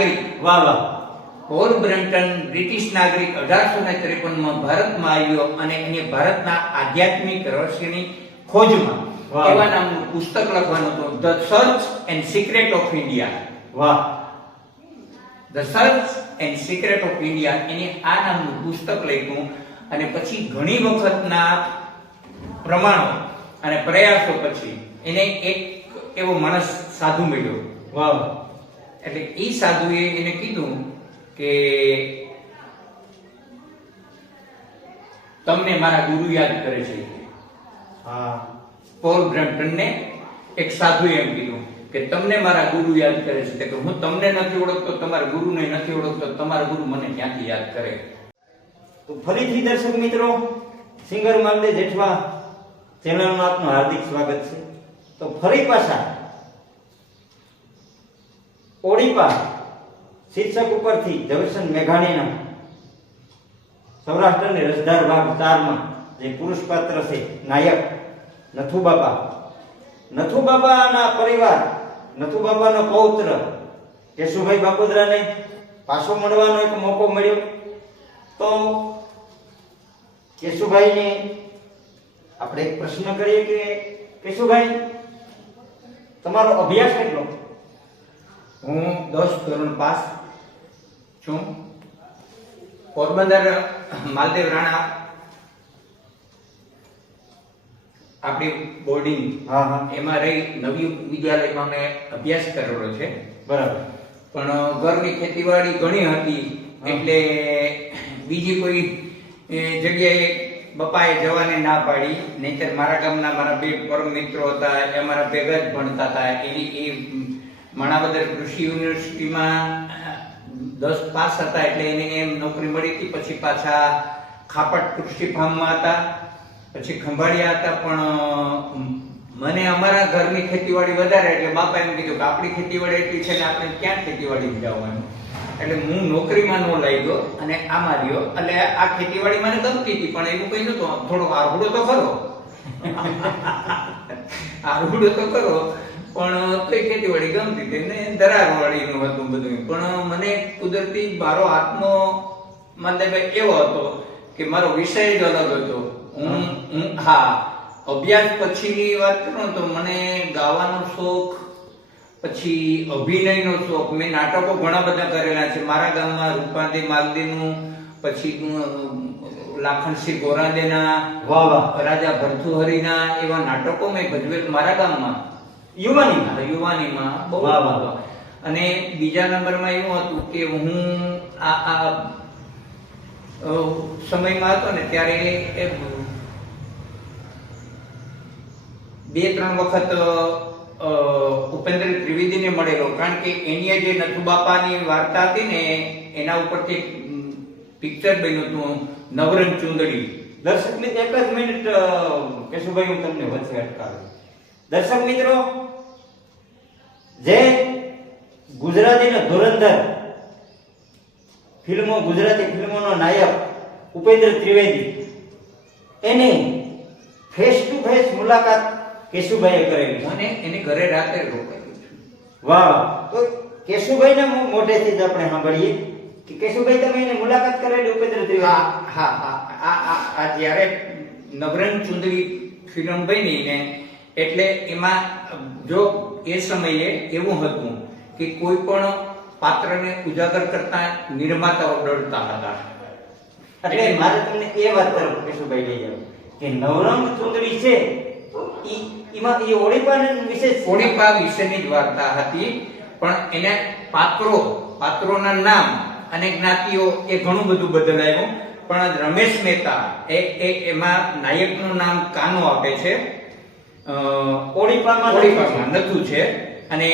નાગરિક. વાહ વાહ. પોલ બ્રન્ટન બ્રિટિશ નાગરિક 1853 ભારતમાં આવ્યો અને એને ભારતના આધ્યાત્મિક રહસ્યની ખોજમાં વાહ. એવા નામનું પુસ્તક લખવાનું હતું, the search and secret of India. વાહ. The search and secret of India, એને આ નામનું પુસ્તક લખ્યું. અને પછી ઘણી વખતના પ્રમાણો અને પ્રયાસો પછી એને એક એવો માણસ સાધુ મળ્યો. વાહ. એટલે એ સાધુએ એને કીધું કે તમને મારા ગુરુ યાદ કરે છે. હા. પોલ બ્રમ્પટનને એક સાધુએ એમ કીધું કે તમને મારા ગુરુ યાદ કરે છે. કે હું તમને નથી ઓળખતો, તમારા ગુરુને નથી ઓળખતો, તમારા ગુરુ મને ક્યાંથી યાદ કરે. તો ફરીથી દર્શક મિત્રો, સિંગર માલદે જેઠવા ચેનલમાં આપનું હાર્દિક સ્વાગત છે. તો ફરી પાછા ઓડીપા શીર્ષક ઉપરથી ઝવેરચંદ મેઘાણીના સૌરાષ્ટ્રની રસધાર ભાગ 4 માં જે પુરુષ પાત્ર છે નાયક નથુબાબા, નથુબાબાના પરિવાર, નથુબાબાનો પૌત્ર કેશુભાઈ બાપુદરાને પાછો મળવાનો એક મોકો મળ્યો. તો કેશુભાઈને આપણે એક પ્રશ્ન કરીએ કે કેશુભાઈ, તમારો અભ્યાસ કેટલો? હું 10 ધોરણ પાસ છું. પોરબંદર માલદેવ રાણા આપણી બોર્ડિંગ હા હા. એમાં રહી નવયુગ વિદ્યાલયમાં મેં અભ્યાસ કરેલો છે. બરાબર. પણ ઘરની ખેતીવાડી ઘણી હતી એટલે બીજી કોઈ જગ્યાએ બપાએ જવાને ના પાડી. નહીંતર મારા ગામના મારા બે પરમ મિત્રો હતા, એ અમારા ભેગા જ ભણતા હતા. એ માણાવદર કૃષિ યુનિવર્સિટીમાં 10 પાસ હતા એટલે એને એમ નોકરી મળી હતી. પછી પાછા ખાપટ કૃષિ ફાર્મમાં હતા, પછી ખંભાળિયા હતા. પણ મને અમારા ઘરની ખેતીવાડી વધારે એટલે બાપા એમ કીધું કે આપણી ખેતીવાડી એટલી છે ને આપણે ક્યાં ખેતીવાડી જવાનું. એટલે હું નોકરીમાં ન લાગ્યો અને આમાં રહ્યો. એટલે આ ખેતીવાડી મને ગમતી હતી પણ એવું કઈ નતું. થોડો આરહુડો તો ખરો આરહુડો તો ખરો પણ કઈ ખેતીવાડી ગમતી હતી ને દરારવાળીનું હતું બધું. પણ મને કુદરતી મારો આત્મો માનદેભાઈ એવો હતો કે મારો વિષય જ અલગ હતો. હું હા, અભ્યાસ પછીની વાત કરું તો મને ગાવાનો શોખ, પછી અભિનયનો શોખ. મેં નાટકો ઘણા બધા કરેલા છે મારા ગામમાં. રૂપાદે માલદીનું, પછી લાખણસિંહ ગોરાદેના, વાહ વાહ. રાજા ભરથુહરીના એવા નાટકો મેં ભજવેલ મારા ગામમાં યુવાનીમાં બહુ. વાહ વાહ. અને બીજા નંબરમાં એવું હતું કે હું આ સમયમાં હતો ને ત્યારે 2-3 વખત ઉપેન્દ્ર ત્રિવેદીને મળેલો. કારણ કે એની જે નથુબાપાની વાર્તા હતી ને એના ઉપરથી પિક્ચર બન્યું હતું નવરંગ ચુંદડી. દર્શક મિત્રો, એક જ મિનિટ કેશુભાઈ, હું તમને વચ્ચે અટકાવું. દર્શક મિત્રો, જે ગુજરાતીના ધુરંધર ફિલ્મો, ગુજરાતી ફિલ્મોનો નાયક ઉપેન્દ્ર ત્રિવેદી, એની ફેસ ટુ ફેસ મુલાકાત કેશુભાઈએ કરેલી. અને એની ઘરે રાતે રોકાયું છું. વાહ વાહ. તો કેશુભાઈના મોઢેથી જ આપણે સાંભળીએ કે કેશુભાઈ, તમે એની મુલાકાત કરેલી ઉપેન્દ્ર ત્રિવેદી? હા હા હા. આ જ્યારે નવરંગ ચુંદડી ફિલ્મ બની ને એટલે એમાં જો એ સમયે એવું હતું કે કોઈ પણ પાત્રને ઉજાગર કરતા નિર્માતાઓ ડરતા હતા. એટલે મારે તમને એ વાત તરફ કેશુભાઈ લઈ જાવ કે નવરંગ ચુંદડી છે એમાં એ ઓડીપા વિશેની જ વાર્તા હતી. પણ એને પાત્રોના નામ અને જ્ઞાતિઓ એ ઘણું બધું બદલાયું. પણ રમેશ મહેતા એમાં નાયકનું નામ કાનો આપે છે. ઓડીપામાં નથુ છે અને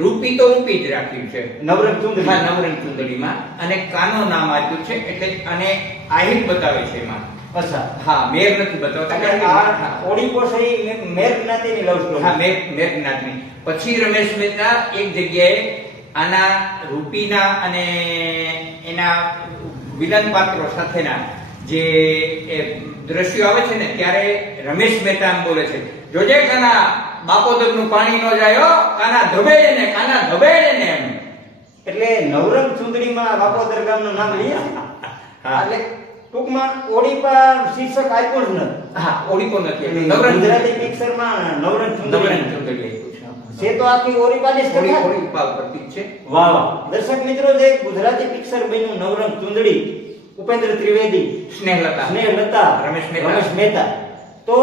રૂપી તો રૂપી જ રાખ્યું છે નવરંગ ચુંદડી. હા, નવરંગ ચુંદડીમાં. અને કાનો નામ આપ્યું છે એટલે અને આહિર બતાવે છે એમાં. અચ્છા. હા, મેર નથી બતાવતા. એટલે આ ઓડીપો છે એ મેર જ્ઞાતિની લવ સ્ટોરી. હા, મેર જ્ઞાતિની. પછી રમેશ મહેતા એક જગ્યાએ આના રૂપીના અને એના વિલન પાત્રો સાથેના જે દ્રશ્યો આવે છે ને ત્યારે રમેશ મહેતા એમ બોલે છે, જોજે કાના બાપોદરનું પાણી ન જાય હો, કાના ધબેડે ને એમ. એટલે નવરંગ ચુંદડીમાં વાપોદર ગામનું નામ લઈએ છીએ. હા. એટલે ટૂંકમાં ઓડીપા શીર્ષક આપ્યું જ નથી. હા ઓળીકો નથી એટલે નવરંગ ગુજરાતી પિક્ચરમાં નવરંગ ચુંદડી નવરંગ ચુંદડી આપ્યું છે છે તો આખી ઓડીપાની જ ઓળી કથા. ઓળી પાવ પરથી જ છે વાહ વાહ. દર્શક મિત્રો, જે ગુજરાતી પિક્ચર બન્યું નવરંગ ચુંદડી, ઉપેન્દ્ર ત્રિવેદી, સ્નેહલતા સ્નેહલતા, રમેશ મહેતા. રમેશ મહેતા, તો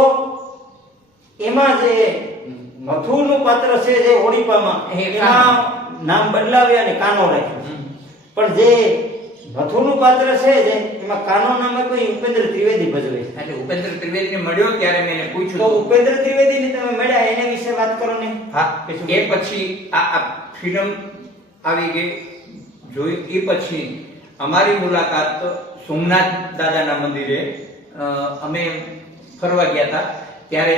એમાં જે મથુરનું પાત્ર છે જે ઓડીપામાં એ એમાં નામ બદલાવી અને કાનો રાખ્યું. હમ. પણ જે મથુરનું પાત્ર છે જે એમાં કાનો નામ આપ્યું એ ઉપેન્દ્ર ત્રિવેદી ભજવે છે. એટલે ઉપેન્દ્ર ત્રિવેદીને મળ્યો ત્યારે મેં એને તો પૂછ્યું ઉપેન્દ્ર ત્રિવેદીને તમે મળ્યા એના વિશે વાત કરો ને. હા કે શું? એ પછી આ ફિલ્મ આવી ગઈ જોઈ એ પછી અમારી મુલાકાત સોમનાથ દાદાના મંદિરે અમે ફરવા ગયા હતા ત્યારે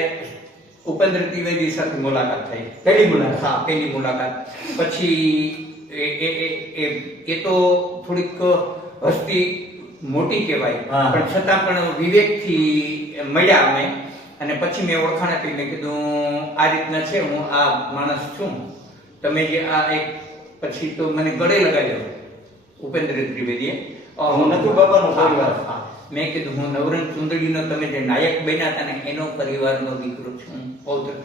ઉપેન્દ્ર ત્રિવેદી સાથે મુલાકાત થઈ પહેલી મુલાકાત. હા પહેલી મુલાકાત પછી એ તો થોડીક હસ્તી મોટી કહેવાય હા. પણ છતાં પણ વિવેકથી મળ્યા અમે અને પછી મેં ઓળખાણ આપી મેં કીધું આ રીતના છે હું આ માણસ છું તમે જે આ એક પછી તો મને ગળે લગાડ્યો ઉપેન્દ્ર ત્રિવેદીએ હું નથુ બાબાનો પરિવાર. હા. મેં કીધું હું નવરંગ ચુંદડીનો તમે જે નાયક બન્યા હતા ને એનો પરિવારનો દીકરો છું પૌત્ર.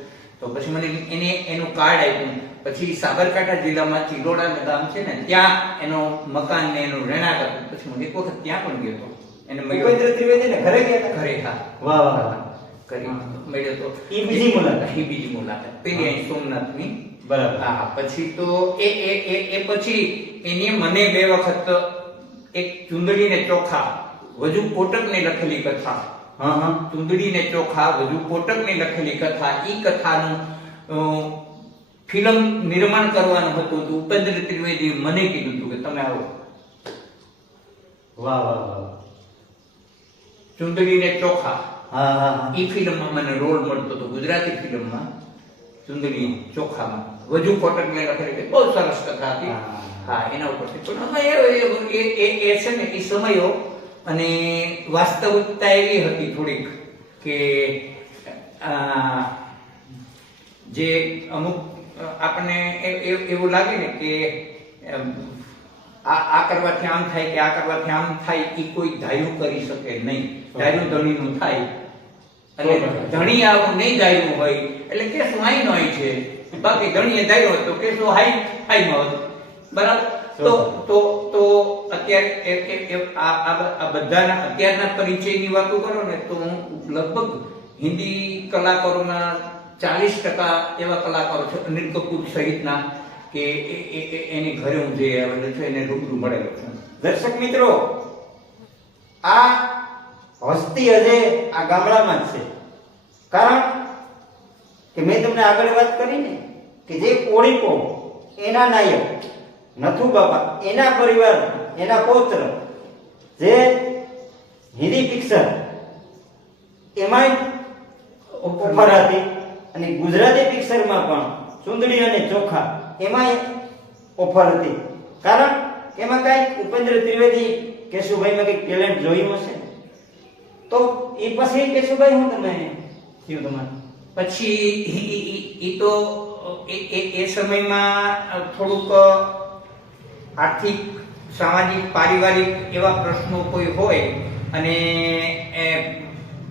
તો પછી મને એનું કાર્ડ આપ્યું. પછી સાબરકાંઠા જિલ્લામાં ચિલોડા ગામ છે ને ત્યાં એનો મકાન ને એનું રહેણાંક હતું. પછી હું એક વખત ત્યાં પણ ગયો હતો એને મળ્યો ઉપેન્દ્ર ત્રિવેદીને ઘરે ગયા હતા? ઘરે હા વાહ વાહ વાહ. કરી મળ્યો તો ઈ બીજી મુલાકાત. ઈ બીજી મુલાકાત પેલી અહીં સોમનાથની. બરાબર. હા પછી તો એ પછી એની મને 2 વખત એક ચુંદડી ને ચોખા વજુ કોટકની લખેલી કથા હા હા. ચુંદડી ને ચોખા વજુ કોટકની લખેલી કથા ઈ કથાનું ફિલ્મ નિર્માણ કરવાનું હતું તો ઉપેન્દ્ર ત્રિવેદી મને કીધું હતું કે તમે આવો વાહ વાહ વાહ. ચુંદડી ને ચોખા હા હા હા. ઈ ફિલ્મમાં મને રોલ મળતો હતો ગુજરાતી ફિલ્મમાં ચુંદડી ચોખામાં વજુ કોટકને લખેલી કે બહુ સરસ કથા હતી. હા. હા એના ઉપરથી પણ હવે એ છે ને એ સમયો અને વાસ્તવિકતા એવી હતી થોડીક કે જે અમુક આપણને એવું લાગે ને કે આ કરવાથી આમ થાય કે આ કરવાથી આમ થાય એ કોઈ ધાર્યું કરી શકે નહીં. ધાર્યું ધણીનું થાય અને ધણી આવું નહીં ધાર્યું હોય એટલે કેસ વાઈ નો છે. બાકી ધણીએ ધાર્યો હોય તો કેસો હાઈ નો હોય. બરાબર. તો અત્યારે આ બધાના અત્યારના પરિચયની વાતો કરો ને તો હું લગભગ હિન્દી કલાકારોના 40% એવા કલાકારો છે અનિલ કપૂર સહિતના કે એની ઘરે હું જઈ આવેલો છું એને રૂબરૂ મળેલો છું. દર્શક મિત્રો, આ હસ્તી હજે આ ગામડામાં જ છે. કારણ કે મેં તમને આગળ વાત કરી ને કે જે ઓળીપો એના નાયક નથુ બાબા એના પરિવાર એના પૌત્ર જે હિન્દી પિક્ચર એમાં ઓફર હતી અને ગુજરાતી પિક્ચરમાં પણ ચુંદડી અને ચોખા એમાં ઓફર હતી. કારણ એમાં કઈક ઉપેન્દ્ર ત્રિવેદી કેશુભાઈમાં કઈક ટેલેન્ટ જોયું હશે તો એ પછી કેશુભાઈ હું તમે થયું તમારે પછી ઈ તો એ સમયમાં થોડુંક આર્થિક સામાજિક પારિવારિક એવા પ્રશ્નો કોઈ હોય અને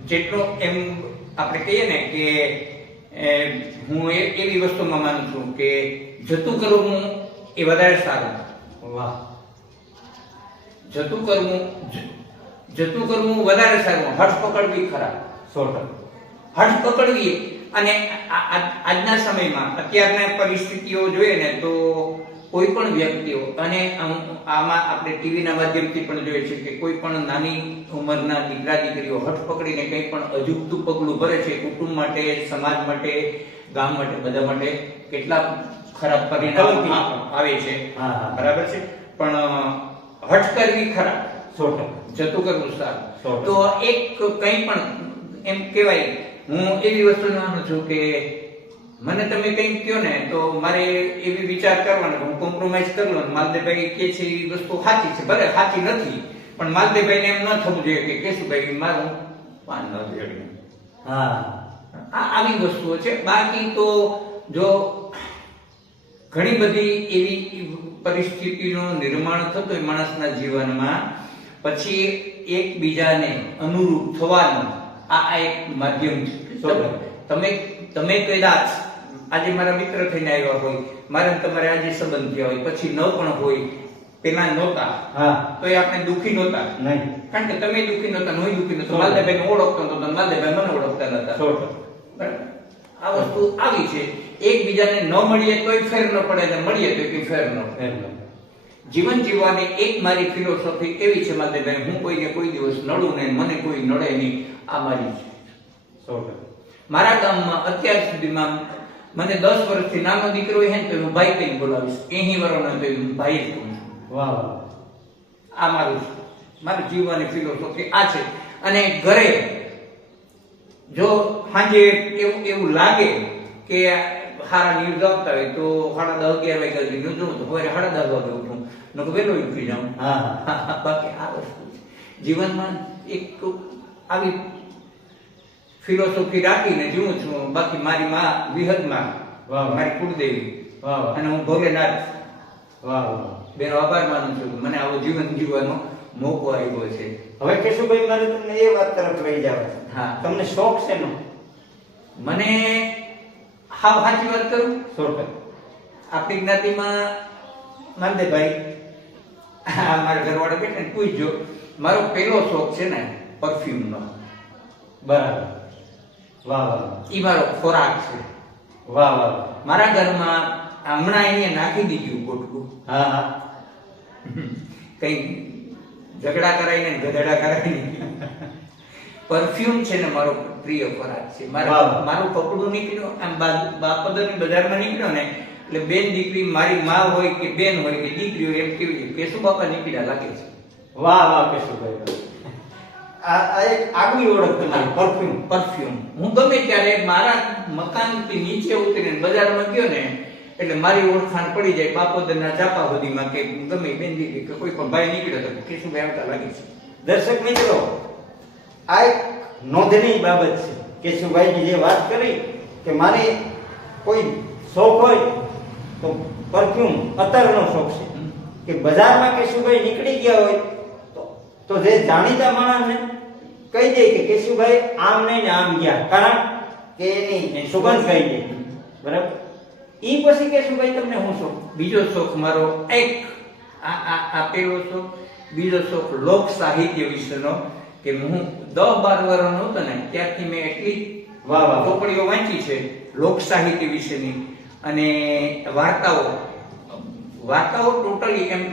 જેટલું એમ આપણે કહીએ ને કે હું એવી વસ્તુમાં માનું છું કે જતું કરવું એ વધારે સારું. વાહ. જતું કરવું વધારે સારું. હઠ પકડવી ખરાબ. 100%. હઠ પકડવી અને આજના સમયમાં અત્યારના પરિસ્થિતિઓ જોઈએ ને તો કોઈ પણ વ્યક્તિઓ અને આમાં આપણે ટીવીના માધ્યમથી પણ જોઈએ છે કે કોઈ પણ નાની ઉંમરના દીકરા દીકરીઓ હઠ પકડીને કંઈ પણ અજુગતું પગલું ભરે છે કુટુંબ માટે, સમાજ માટે, ગામ માટે, બધા માટે કેટલા ખરાબ પરિણામ આવે છે. બરાબર છે. પણ હઠ કરવી ખરાબ, 100%. જતું કરવું સારું. 100%. તો એક કંઈ પણ એમ કહેવાય હું એવી વસ્તુ માનું છું કે મને તમે કંઈક કહો ને તો મારે એવી વિચાર કરવાનો કે હું કોમ્પ્રોમાઇઝ કરી લઉં. માલદેવભાઈ કે છે એ વસ્તુ સાચી છે, ભલે સાચી નથી પણ માલદેવભાઈને એમ ન થવું જોઈએ કે કેશુભાઈ મારું પાન ન જોડ્યું. હા. આવી વસ્તુઓ છે. બાકી તો જો ઘણી બધી એવી પરિસ્થિતિનું નિર્માણ થતું હોય માણસના જીવનમાં, પછી એકબીજાને અનુરૂપ થવાનું આ એક માધ્યમ છે. તમે કદાચ આજે મારા મિત્ર થઈને આવ્યા હોય, મારે તમારે આજે સંબંધ થયા હોય, પછી ન પણ હોય, પેલા નહોતા, તો એ આપણે દુખી નહોતા નહીં, કારણ કે તમે દુખી નહોતા, હું દુખી નહોતો, માલદેભાઈ ઓળખતો નતો, માલદેભાઈ મને ઓળખતા નતા. બરાબર? આ વસ્તુ આવી છે. એકબીજાને ન મળીએ તોય ફેર ન પડે, ને મળીએ તો કઈ ફેર ન પડે. જીવન જીવવાની એક મારી ફિલોસોફી એવી છે માલદેભાઈ, હું કોઈને કોઈ દિવસ નડું નહીં, મને કોઈ નડે નહીં, આ મારી છે. મારા ગામમાં અત્યાર સુધીમાં મને 10 વર્ષથી નાનો દીકરો હોય ને તો હું ભાઈ કઈ બોલાવીશ, એહી વરોનો તો હું ભાઈ જ કહું છું. વાહ, આ મારું જીવવાની ફિલોસોફી આ છે. અને ઘરે જો સાંજે એવું લાગે કે હારા ન્યૂઝ આવતા હોય તો 10:30-11 વાગ્યા સુધી ન્યૂઝ જોઉં તો સવારે 10:30 વાગે ઉઠું, નકર વહેલો ઉઠી જાઉં. બાકી આ વસ્તુ છે જીવનમાં, એક આવી ફિલોસોફી રાખીને જીવું છું. બાકી મારી માં વિહદમાં મારી કુળદેવી અને હું ભોલેનાથ બેનો આભાર માનું છું, મને આવો જીવન જીવવાનો મોકો આવ્યો છે. હવે કેશુભાઈ, મારે તમને એ વાત તરફ લઈ જાવ. હા, તમને શોખ છે નો? મને હાવ સાચી વાત કરું, આપણી જ્ઞાતિમાં માલદેભાઈ, મારા ઘરવાળા બેઠા ને પૂછજો, મારો પહેલો શોખ છે ને પરફ્યુમનો. બરાબર. વાહ વાહ, ઈ મારો ખોરાક છે. વાહ વાહ. મારા ઘરમાં હમણાં અહીંયા નાખી દીધું પોટલું. હા, કઈ ઝઘડા કરાઈને ગધડા કરાઈને પરફ્યુમ છે ને મારો પ્રિય ખોરાક છે. મારું કપડું નીકળ્યું આમ બાપદરની બજારમાં નીકળ્યો ને એટલે બેન દીકરી, મારી માં હોય કે બેન હોય કે દીકરી હોય, એમ કેવી કેશુ બાપા નીકળ્યા લાગે છે. વાહ વાહ કેશુભાઈ, આ એક આગવી ઓળખ તમારી, પરફ્યુમ. હું ગમે ત્યારે મારા મકાનથી નીચે ઉતરીને બજારમાં ગયો ને એટલે મારી ઓળખાણ પડી જાય બાપોદરના ચાપા સુધીમાં, કે ગમે બેન દીકરી કે કોઈ પણ ભાઈ નીકળ્યો તો કેશુભાઈ આવતા લાગે છે. દર્શક મિત્રો, આ એક નોંધની બાબત છે. કેશુભાઈની જે વાત કરી કે મારે કોઈ શોખ હોય તો પરફ્યુમ, અત્તરનો શોખ છે. કે બજારમાં કેશુભાઈ નીકળી ગયા હોય તો જે જાણીતા માણસને કહી દે કે કેશુભાઈ આમ નહીં ને આમ ગયા, કારણ કે એની સુગંધ કહી દે. બરાબર? ઈ પછી કેશુભાઈ તમને શું શોખ? બીજો શોખ મારો એક આ પેલો શોખ. બીજો શોખ લોક સાહિત્ય વિશેનો, કે હું 10-12 વર્ષનો હતો ને ત્યારથી મેં એટલી ચોપડીઓ વાંચી છે લોક સાહિત્ય વિશેની, અને વાર્તાઓ ટોટલી એમ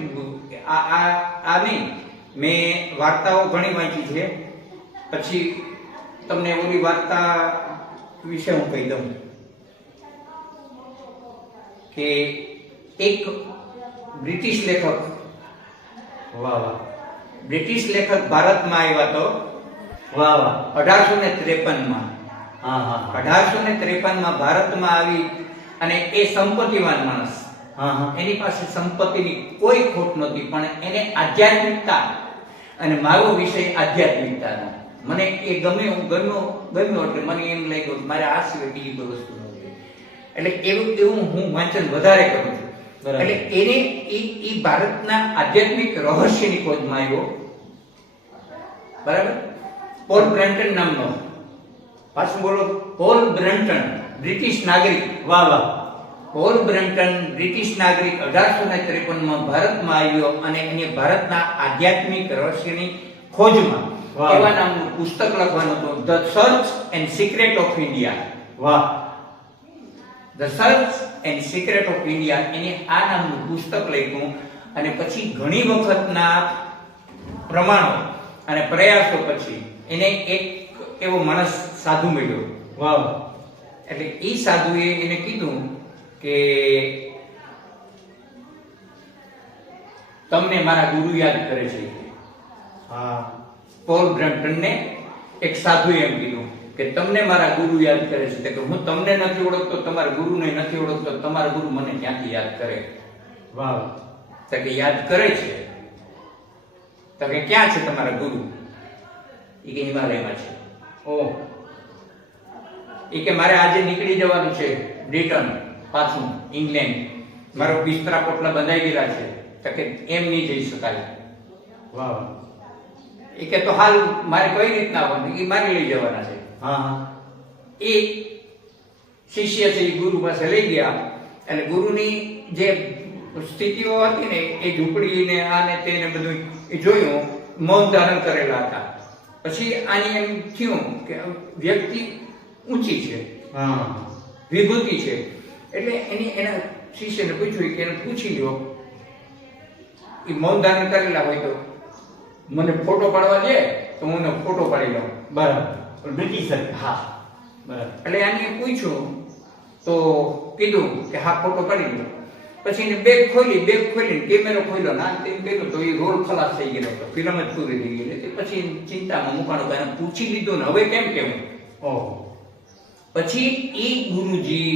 આ નહીં, મેં વાર્તાઓ ઘણી વાંચી છે. પછી તમને ઓલી વાર્તા વિશે હું કહી દઉં કે એક બ્રિટિશ લેખક ભારતમાં આવ્યા તો 1853માં. 1853માં ભારતમાં આવી, અને એ સંપત્તિવાન માણસ, એની પાસે સંપત્તિની કોઈ ખોટ નહોતી, પણ એને આધ્યાત્મિકતા, અને મારો વિષય આધ્યાત્મિકતાનો, મને એ ગમ્યો એટલે મને એમ લાગ્યું મારે આ સિવાય બીજી કોઈ વસ્તુ નથી. એટલે એવું હું વાંચન વધારે કરું છું. એટલે એને ઈ ભારતના આધ્યાત્મિક રહસ્યની ખોજમાં આવ્યો. બરાબર? પોલ બ્રન્ટન નામનો. પાછું બોલો. પોલ બ્રન્ટન, બ્રિટિશ નાગરિક. પોલ બ્રન્ટન બ્રિટિશ નાગરિક 1853માં ભારતમાં આવ્યો, અને એને ભારતના આધ્યાત્મિક રહસ્યની ખોજમાં એવા નામનું પુસ્તક લખવાનું હતું, the search and secret of India. The search and secret of India, એને આ નામનું પુસ્તક લખ્યું. અને પછી ઘણી વખતના પ્રમાણો અને પ્રયાસો પછી એને એક એવો માણસ સાધુ મળ્યો. એટલે એ સાધુએ એને કીધું કે તમને મારા ગુરુ યાદ કરે છે. પોલ બ્રન્ટનને એક સાધુએ એમ કીધું કે તમને મારા ગુરુ યાદ કરે છે. કે હું તમને નથી ઓળખતો, તમારા ગુરુને નથી ઓળખતો, તમારા ગુરુ મને ક્યાંથી યાદ કરે? તો કે યાદ કરે છે. તો કે ક્યાં છે તમારા ગુરુ? એ કે હિમાલયમાં છે. એ કે મારે આજે નીકળી જવાનું છે બ્રિટન, પાછું ઇંગ્લેન્ડ. મારો બિસ્તરા પોટલા બંધાઈ ગયેલા છે. તો કે એમ નહીં જઈ શકાય. વાહ વાહ. એ કે તો હાલ મારે કઈ રીતના આવવાનું, એ મારે લઈ જવાના છે. હા હા. એ શિષ્ય છે એ ગુરુ પાસે લઈ ગયા અને ગુરુની જે સ્થિતિઓ હતી ને એ ઝૂંપડી ને આ ને તે ને બધું એ જોયું, મૌન ધારણ કરેલા હતા. પછી આની એમ થયું કે વ્યક્તિ ઊંચી છે, હા, વિભૂતિ છે, એટલે એના શિષ્યને પૂછ્યું કે એને પૂછી લ્યો એ મૌન ધારણ કરેલા હોય તો મને ફોટો પાડવા દે તો હું એનો ફોટો પાડી લઉં. બરાબર. બ્રિટિશર. હા, બરાબર. એટલે આને પૂછ્યું તો કીધું કે હા ફોટો પાડી લો. પછી એને બેગ ખોલી કેમેરો ખોલ્યો ના તે કર્યું તો એ રોલ ખલાસ થઈ ગયેલો હતો, ફિલ્મ જ પૂરી થઈ ગયેલી હતી. પછી ચિંતામાં મુકાણો એને પૂછી લીધું ને હવે કેમ કેવું. ઓહો. પછી એ ગુરુજી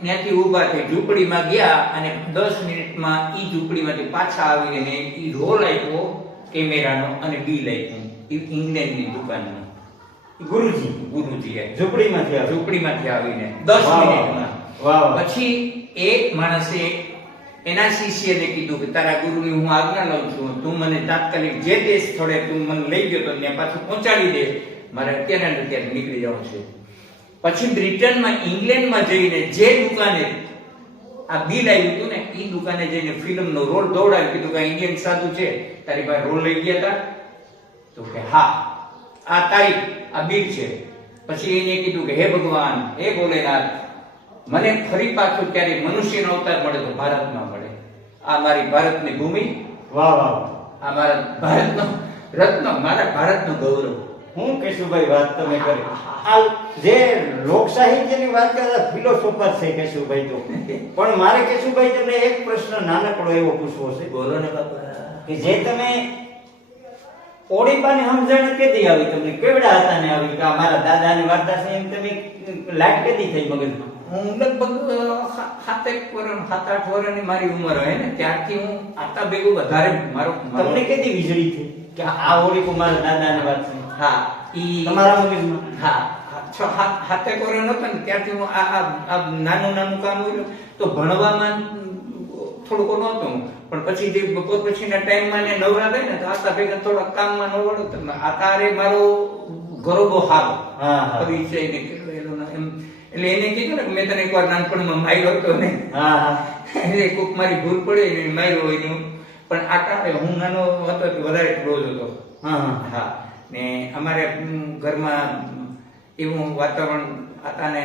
ત્યાંથી ઊભા થઈ ઝૂંપડીમાં ગયા અને 10 મિનિટમાં એ ઝૂંપડીમાંથી પાછા આવીને એ રોલ આપ્યો કેમેરાનો અને બિલ આપ્યું એ ઇંગ્લેન્ડની દુકાનનું. ગુરુજીએ ઝૂંપડીમાંથી આવીને 10 મિનિટમાં. પછી એક માણસે એના શિષ્યને કીધું કે તારા ગુરુની હું આજ્ઞા લઉં છું, તું મને તાત્કાલિક જે તે સ્થળે તું મને લઈ ગયો તો ત્યાં પાછું પહોંચાડી દે, મારે અત્યારે ને અત્યારે નીકળી જવું છે. પછી બ્રિટનમાં ઇંગ્લેન્ડમાં જઈને જે દુકાને આ બિલ આવ્યું હતું ને એ દુકાને જઈને ફિલ્મનો રોલ દોડાવ્યો, કીધું કે ઇન્ડિયન સાધુ છે તારી પાસે રોલ લઈ ગયા હતા? તો કે હા, આ તારીખ આ બિલ છે. પછી એને કીધું કે હે ભગવાન, હે ભોલેનાથ, મને ફરી પાછું ક્યારે મનુષ્યનો અવતાર મળે તો ભારતમાં મળે. આ મારી ભારતની ભૂમિ. વાહ વાહ. આ મારા ભારતનો રત્ન, મારા ભારતનું ગૌરવ. હું કેશુભાઈ વાત તમે કરી. આ જે લોક સાહિત્યની વાત કરતા ફિલોસોફર છે કેશુભાઈ તો. પણ મારે કેશુભાઈ તમને એક પ્રશ્ન નાનકડો એવો પૂછવો છે. બોલો ને બાપા. કે જે તમે ઓડીપાની સમજણ કેદી આવી તમને? કેવડા હતા ને આવી? કે આ મારા દાદાની વાર્તા છે એમ તમે લાઈટ કેદી થઈ મગજમાં? હું લગભગ 7-8 વર્ષની મારી ઉંમર હોય ને ત્યારથી હું આતા ભેગું વધારે મારો તમને કેદી વીજળી થઈ કે આ ઓડીપો મારા દાદાની વાત છે? હા, ઈ તમારા મગજમાં? હા, 7-8 વર્ષ હતો ને ત્યારથી હું આ નાનું કામ હોય તો ભણવામાં થોડુંક નહોતું, પણ પછી જે બપોર પછીના ટાઈમમાં ને નવરા થાય ને તો આતા ભેગા થોડા કામમાં નવડું તો આતારે મારો ગરોબો હારો પરિચય ને કરેલો એમ. એટલે એને કીધું ને કે મેં તને એકવાર નાનપણમાં માર્યો હતો ને. એટલે કોક મારી ભૂલ પડે ને માર્યો હોય ને, પણ આટા હું નાનો હતો એટલે વધારે ક્લોઝ હતો. હા, ને અમારે ઘરમાં એવું વાતાવરણ આતાને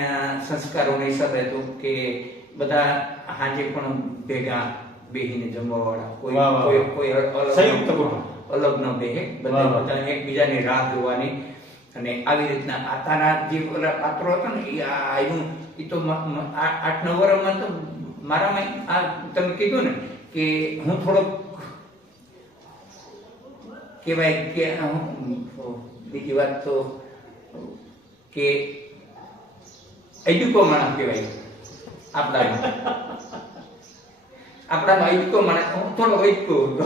સંસ્કારોના હિસાબે હતું કે બધા હાજે પણ ભેગા બેહીને જમવા વાળા, કોઈ સંયુક્ત કુટુંબ અલગ ન બેહે, બધા એકબીજાની રાહ જોવાની. અને આવી રીતના આતાના જે ઓલા પાત્રો હતા ને એ આવ્યું એ તો 8-9 વર્ષમાં તો મારામાં આ તમે કીધું ને કે હું થોડોક કહેવાય કે બીજી વાત તો કે એડ્યુકો માણસ કહેવાય આપણામાં એડ્યુકો માણસ થોડો એડ્યુકો હતો.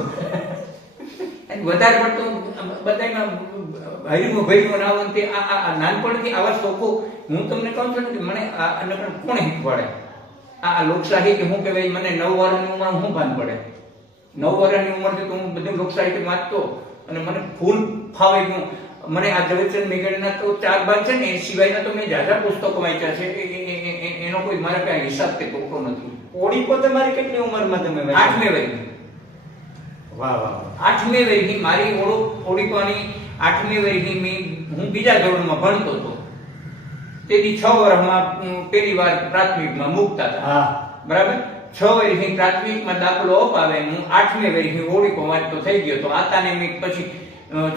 વધારે પડતો બધામાં હરીમો ના હોય તે આ નાનપણથી આવા શોખો હું તમને કહું છું ને કે મને કોણ શીખવાડે આ લોકસાહિત્ય હું કહેવાય. મને 9 વર્ષની ઉંમર હું ભાન પડે. 9 વર્ષની ઉંમરથી તો હું બધું લોકસાહિત્ય વાંચતો અને મને ફૂલ ફાવે ગયું. મને આ ઝવેરચંદ મેઘાણીના તો 4 ભાગ છે ને એ સિવાયના તો મેં જાજા પુસ્તકો વાંચ્યા છે. એનો કોઈ મારે કઈ હિસાબ કે ટોકો નથી. ઓડીપો તમારી કેટલી ઉંમરમાં તમે વાંચ્યા? 8મી વર્ષની. વાહ વાહ. 8મી વર્ષની મારી ઓડીપાની 8મી વર્ષની હું બીજા ધોરણમાં ભણતો હતો. તેથી 6 વર્ષમાં પહેલી વાર પ્રાથમિકમાં મૂકતા હતા. બરાબર. 6 વર્ષની પ્રાથમિકમાં દાખલો અપાવે હું 8મી વર્ષની ઓડીપો વાંચતો થઈ ગયો. તો આતાને મેં પછી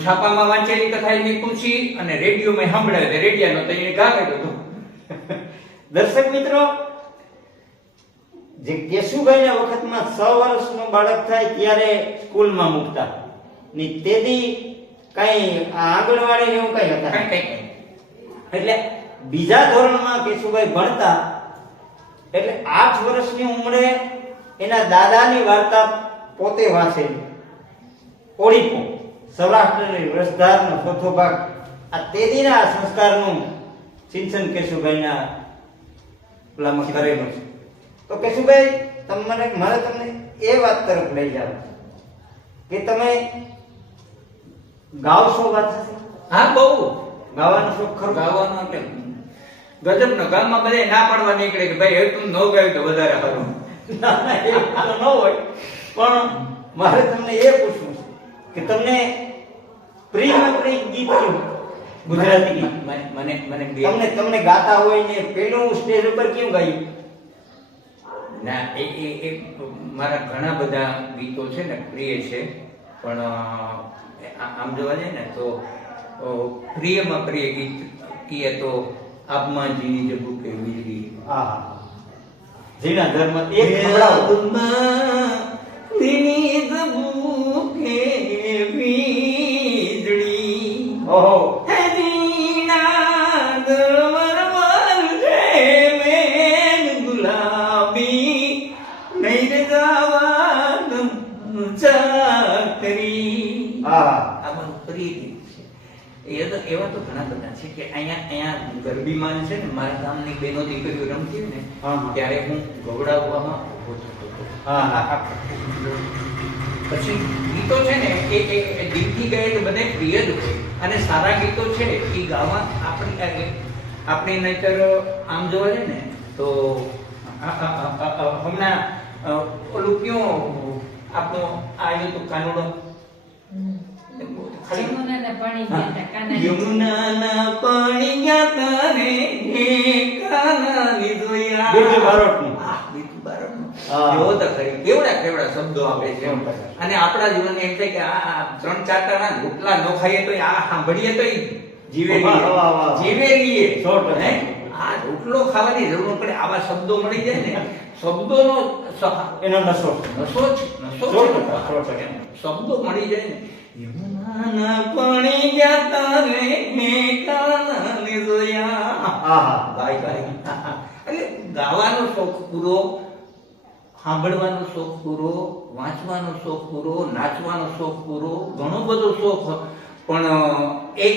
છાપામાં વાંચેલી કથા એની પૂછી અને રેડિયોમાં સાંભળાવ્યો. રેડિયાનો તો એને ગા કર્યો હતો. દર્શક મિત્રો, જે કેશુભાઈના વખતમાં 6 વર્ષનો બાળક થાય ત્યારે સ્કૂલમાં મૂકતા ની તેદી કઈ આંગણવાડી એવું કઈ હતા કઈ એટલે બીજા ધોરણમાં કેશુભાઈ ભણતા એટલે 8 વર્ષની ઉંમરે એના દાદાની વાર્તા પોતે વાંચેલી. ઓડીપો સૌરાષ્ટ્રની રસધારનો ચોથો ભાગ. આ તેદીના સંસ્કારનું સિંચન કેશુભાઈના પેલામાં કરેલું છે. તો કેશુભાઈ મારે તમને એ વાત તરફ લઈ જાવ કે તમે ગાવશો વાત હશે? હા બહુ ગાવાનો શોખ ખરો? ગાવાનો એટલે ગજબનો. ગામમાં બધા ના પાડવા નીકળે કે ભાઈ હવે તું ન ગાય તો વધારે સારું. ના, એવું તો ન હોય, પણ મારે તમને એ પૂછવું છે કે તમને પ્રિયમાં પ્રિય ગીત કયું? ગુજરાતી ગીત મને તમને ગાતા હોય ને પેલું સ્ટેજ ઉપર કેવું ગાયું? ના એ મારા ઘણા બધા ગીતો છે ને પ્રિય છે, પણ આમ જોવા જાય ને તો પ્રિયમાં પ્રિય ગીત કીએ તો આપમાં જીની જબુ કે વીજળી. હા, જીના ધર્મ એક સંભળાવો. આપમાં જીની જબુ કે વીજળી. ઓહો, જીના દરબાર છે મેં ગુલાબી નહીં રે જવાનું ચાકરી. હા, આ મારું પ્રિય ગીત છે. એવા તો ઘણા બધા છે કે અહીંયા ગરબીમાં છે ને મારા ગામની બેનો દીકરીઓ રમતી હોય ને હા. ત્યારે હું ગવડાવવામાં ઊભો થતો હતો. હા. પછી ગીતો છે ને એ દિલથી ગાય તો બધા પ્રિય જ હોય, અને સારા ગીતો છે એ ગાવા આપણી નહીતર આમ જોવા જાય ને તો હમણાં ઓલું કયું આપણો આવ્યો તો કાનુડો યમુનાના પાણી ગયા તા કાના. યમુનાના પાણી ગયા તા રે કાનાની જોયા. બીજું બારોટનું. હા, બીજું બારોટનું. હા. જોવો તો ખરી કેવડા શબ્દો આપે છે. કેમ? અને આપણા જીવનને એમ થાય કે આ 3-4 રોટલા ન ખાઈએ તો આ સાંભળીએ તો જીવે વાહ, વાહ, વાહ. જીવે લઈએ. 100%. હે? આ રોટલો ખાવાની જરૂર પડે, આવા શબ્દો મળી જાય ને શબ્દોનો એનો નશો. નશો છે. 100%. શબ્દો મળી જાય ને. યમુનાના પાણી ગયા તા રે કાનાને જોયા. આહા. ભાઈ એટલે ગાવાનો શોખ પૂરો, સાંભળવાનો શોખ પૂરો, વાંચવાનો શોખ પૂરો, નાચવાનો શોખ પૂરો, ઘણો બધો શોખ. પણ એક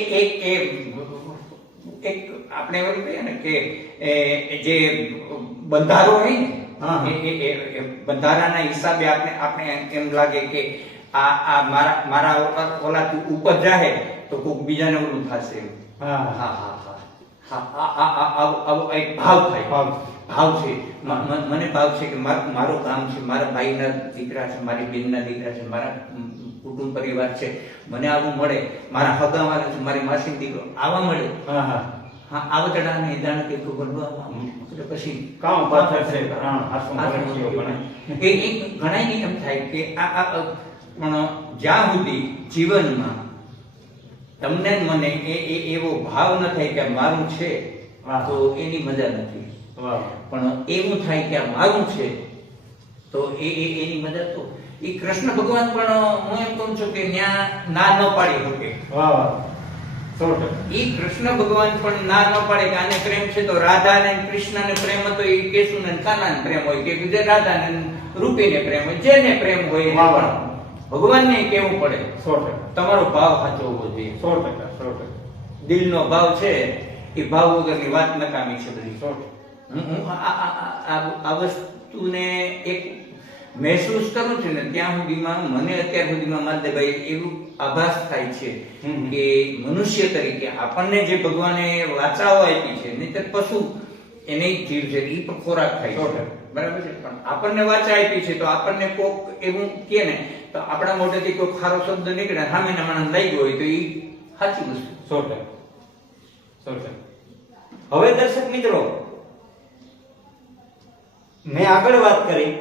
આપણે એવું કહીએ ને કે જે બંધારો હોય હા. ને એ બંધારાના હિસાબે આપણે એમ લાગે કે આ મારા ઓલાથી ઉપર જાહે તો કોઈક બીજાને ઓલું થશે. હા. આવો એક ભાવ થાય. ભાવ. ભાવ છે. મને ભાવ છે કે મારું કામ છે, મારા ભાઈના દીકરા છે, મારી બેનના દીકરા છે, મારા કુટુંબ પરિવાર છે, મને આવું મળે, મારા હગાવાળા છે, મારી માસીનો દીકરો આવા મળે. હા. આવતડાને દાણ કે બનવા એટલે પછી કામ પાછળ છે. હા, આસું ભરેલો ગણાય. એક ઘણાયને એમ થાય કે આ પણ જ્યાં સુધી જીવનમાં તમને ને મને એવો ભાવ ન થાય કે આ મારું છે હા. તો એની મજા નથી. વાહ. પણ એવું થાય કે આ મારું છે તો એની મજા તો એ કૃષ્ણ ભગવાન પણ હું એમ કહું છું કે ન્યા ના ન પાડી શકે. વાહ. 100%. એ કૃષ્ણ ભગવાન પણ ના ન પાડે કે આને પ્રેમ છે તો રાધા ને કૃષ્ણ ને પ્રેમ હતો એ કેશુ ને કાના ને પ્રેમ હોય, કે બીજા રાધા ને રૂપી ને પ્રેમ હોય, જેને પ્રેમ હોય એને વાહ. પણ ભગવાનને કેવું પડે 100%. તમારો ભાવ સાચો હોવો જોઈએ. 100%. દિલનો ભાવ છે એ ભાવ વગરની વાત નકામી છે બધી. 100%. હું આ વસ્તુને એક મહેસૂસ કરું છું ને ત્યાં સુધીમાં મને અત્યાર સુધીમાં માધવભાઈ એવું આભાસ થાય છે કે મનુષ્ય તરીકે આપણને જે ભગવાને વાચાઓ આપી છે, નહીંતર પશુ એને જીવ છે એ પણ ખોરાક થાય છે, બરાબર છે, પણ આપણને વાચા આપી છે તો આપણને કોક એવું કહે ને તો આપણા મોઢેથી કોઈ ખારો શબ્દ નીકળે, સામેના માણસ લઈ ગયો હોય તો એ સાચી વસ્તુ. 100%. હવે દર્શક મિત્રો, મેં આગળ વાત કરી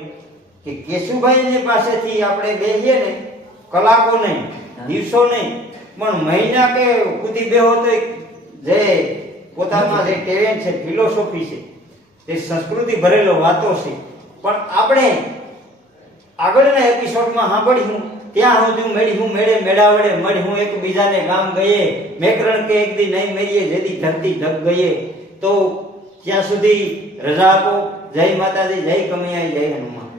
કે કેશુભાઈની પાસેથી આપણે બેસીએ ને કલાકો નહીં, દિવસો નહીં, પણ મહિના કે સુધી બેહો તો જે પોતાના જે ટેલેન્ટ છે, ફિલોસોફી છે, તે સંસ્કૃતિ ભરેલો વાતો છે, પણ આપણે આગળના એપિસોડમાં સાંભળ્યું ત્યાં સુધી મેળાવડે મળ્યું એકબીજાને ગામ ગયે મેકરણ કે એક દી નહીં મેરીએ જેદી ધરતી ધક ગયે. તો ત્યાં સુધી રજા આપો. જય માતાજી, જય કમૈયા, જય હનુમાન.